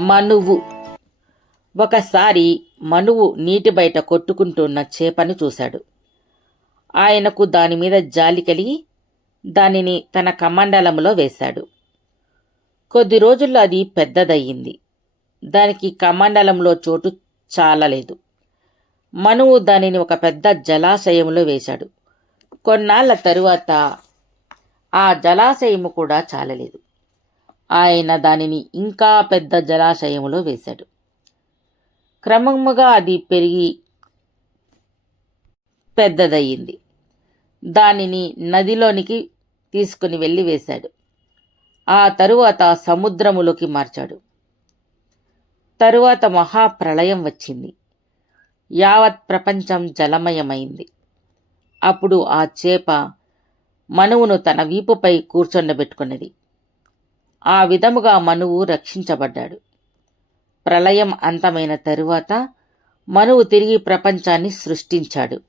మనువు. ఒకసారి మనువు నీటి బయట కొట్టుకుంటున్న చేపను చూశాడు. ఆయనకు దాని మీద జాలి కలిగి దానిని తన కమండలంలో వేశాడు. కొద్ది రోజుల్లో అది పెద్దదయ్యింది. దానికి కమండలంలో చోటు చాలలేదు. మనువు దానిని ఒక పెద్ద జలాశయంలో వేశాడు. కొన్నాళ్ళ తరువాత ఆ జలాశయము కూడా చాలలేదు. ఆయన దానిని ఇంకా పెద్ద జలాశయంలో వేశాడు. క్రమముగా అది పెరిగి పెద్దదయ్యింది. దానిని నదిలోనికి తీసుకుని వెళ్ళి వేశాడు. ఆ తరువాత సముద్రములోకి మార్చాడు. తరువాత మహాప్రళయం వచ్చింది. యావత్ ప్రపంచం జలమయమైంది. అప్పుడు ఆ చేప మనువును తన వీపుపై కూర్చొండబెట్టుకున్నది. ఆ విధముగా మనువు రక్షించబడ్డాడు. ప్రళయం అంతమైన తరువాత మనువు తిరిగి ప్రపంచాన్ని సృష్టించాడు.